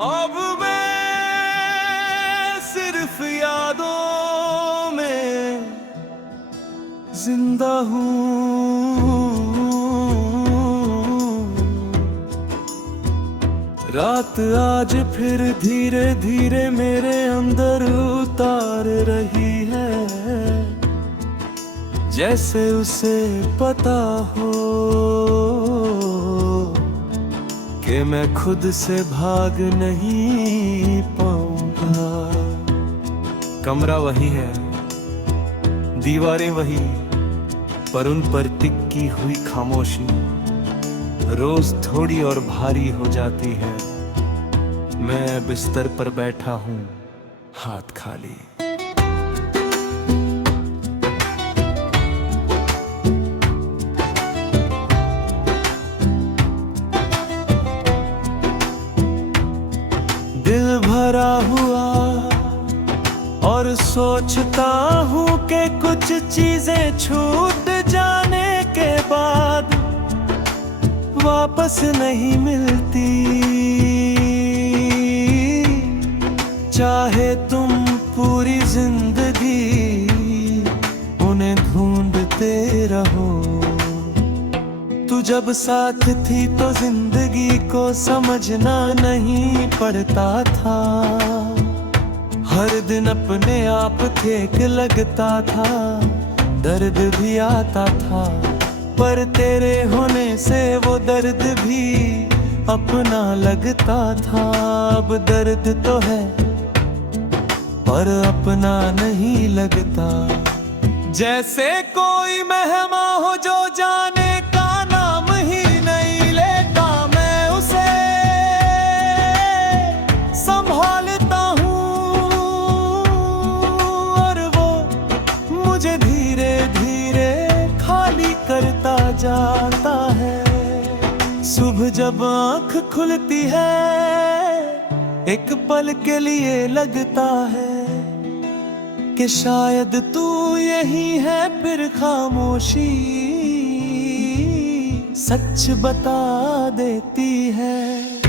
अब मैं सिर्फ यादों में जिंदा हूँ। रात आज फिर धीरे धीरे मेरे अंदर उतार रही है, जैसे उसे पता हो कि मैं खुद से भाग नहीं पाऊंगा। कमरा वही है, दीवारें वही, पर उन पर टिकी हुई खामोशी रोज थोड़ी और भारी हो जाती है। मैं बिस्तर पर बैठा हूँ, हाथ खाली। दिल भरा हुआ और सोचता हूँ कि कुछ चीजें छूट जाने के बाद वापस नहीं मिलती। चाहे तुम पूरी जिंदगी उन्हें ढूंढते रहो। तू जब साथ थी तो जिंदगी को समझना नहीं पड़ता था। हर दिन अपने आप ठीक लगता था, दर्द भी आता था, पर तेरे होने से वो दर्द भी अपना लगता था। अब दर्द तो है पर अपना नहीं लगता। जैसे कोई मेहमान हो जो जाने का नाम ही नहीं लेता। मैं उसे संभालता हूँ और वो मुझे धीरे धीरे खाली करता जाता है। सुबह जब आँख खुलती है एक पल के लिए लगता है कि शायद तू यही है, फिर खामोशी सच बता देती है।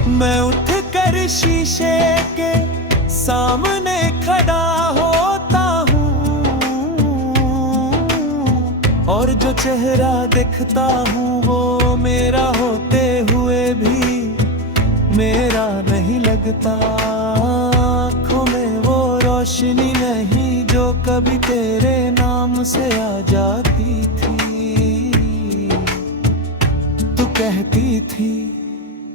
मैं उठ कर शीशे के सामने खड़ा होता हूँ और जो चेहरा दिखता हूँ वो मेरा होते हुए भी मेरा नहीं लगता। आँखों में वो रोशनी नहीं जो कभी तेरे नाम से आ जाती थी। तू कहती थी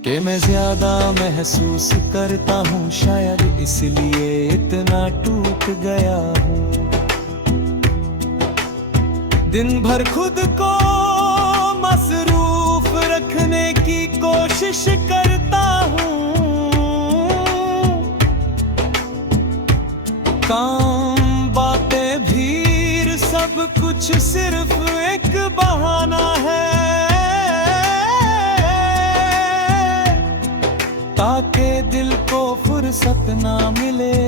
कि मैं ज्यादा महसूस करता हूँ, शायद इसलिए इतना टूट गया हूँ। दिन भर खुद को मसरूफ रखने की कोशिश करता हूँ। काम, बातें, भीड़, सब कुछ सिर्फ एक बहाना है ताकि दिल को फुर्सत ना मिले।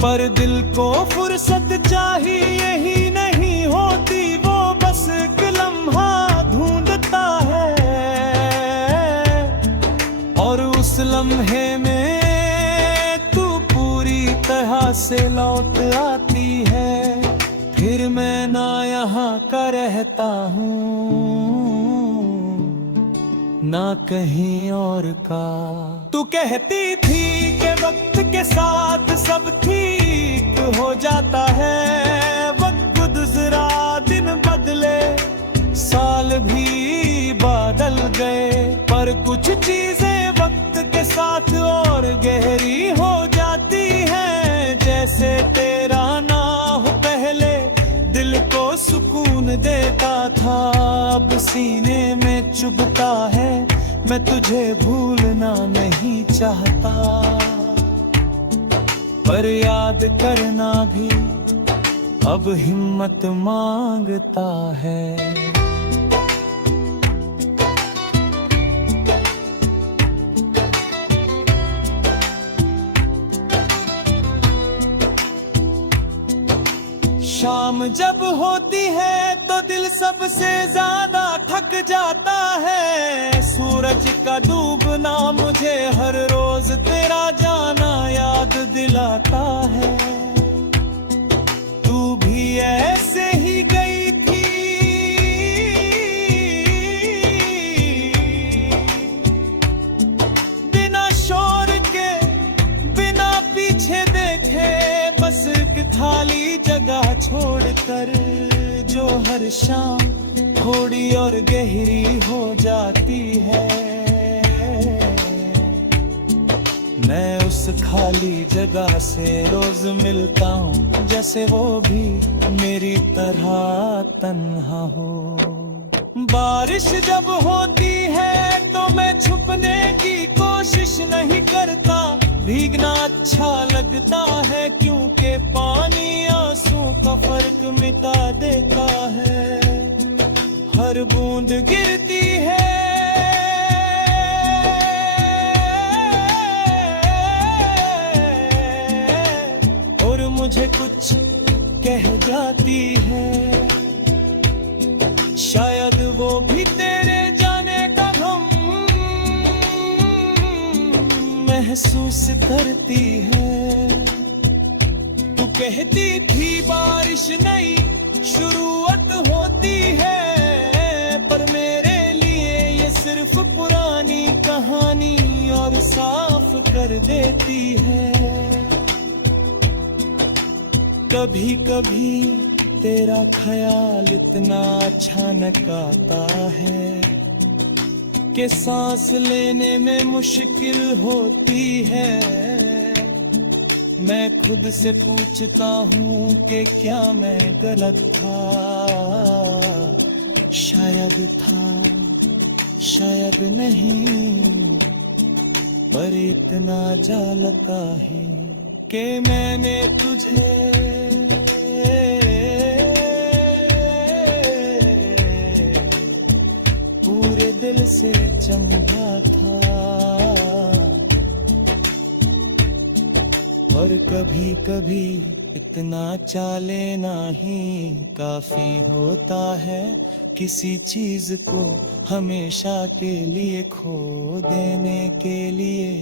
पर दिल को फुर्सत चाहिए ही नहीं होती, वो बस एक लम्हा ढूंढता है और उस लम्हे में तरह से लौट आती है। फिर मैं ना यहाँ का रहता हूँ ना कहीं और का। तू कहती थी कि वक्त के साथ सब ठीक हो जाता है। वक्त गुजरा, दिन बदले, साल भी बदल गए, पर कुछ चीजें वक्त के साथ और गहरी हो जाती है। जैसे तेरा ना हो पहले दिल को सुकून देता था, अब सीने में चुभता है। मैं तुझे भूलना नहीं चाहता, पर याद करना भी अब हिम्मत मांगता है। शाम जब होती है तो दिल सबसे ज्यादा थक जाता है। सूरज का डूबना मुझे हर रोज तेरा जाना याद दिलाता है। तू भी ऐसे ही गई थी, बिना शोर के, बिना पीछे देखे, बस एक खाली जगह छोड़कर, जो हर शाम थोड़ी और गहरी हो जाती है। मैं उस खाली जगह से रोज मिलता हूँ, जैसे वो भी मेरी तरह तन्हा हो। बारिश जब होती है तो मैं छुपने की कोशिश नहीं करता। भीगना अच्छा लगता है क्योंकि पानी आंसू का फर्क मिटा देता है। हर बूंद गिरती है और मुझे कुछ कह जाती है। शायद वो भी तेरे जाने का गम महसूस करती है। तू कहती थी बारिश नई शुरुआत होती है, पर मेरे लिए ये सिर्फ पुरानी कहानी और साफ कर देती है। कभी कभी तेरा ख्याल इतना अचानक आता है कि सांस लेने में मुश्किल होती है। मैं खुद से पूछता हूँ कि क्या मैं गलत था। शायद था, शायद नहीं, पर इतना जालता है कि मैंने तुझे पूरे दिल से चंभा था। और कभी कभी इतना चालेना ही काफी होता है किसी चीज को हमेशा के लिए खो देने के लिए।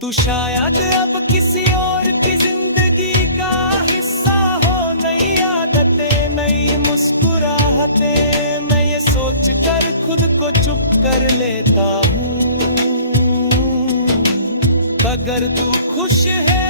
तू शायद अब किसी और की जिंदगी का हिस्सा हो। नई आदतें, नई मुस्कुराहटें, मैं ये सोच कर खुद को चुप कर लेता हूँ। अगर तू खुश है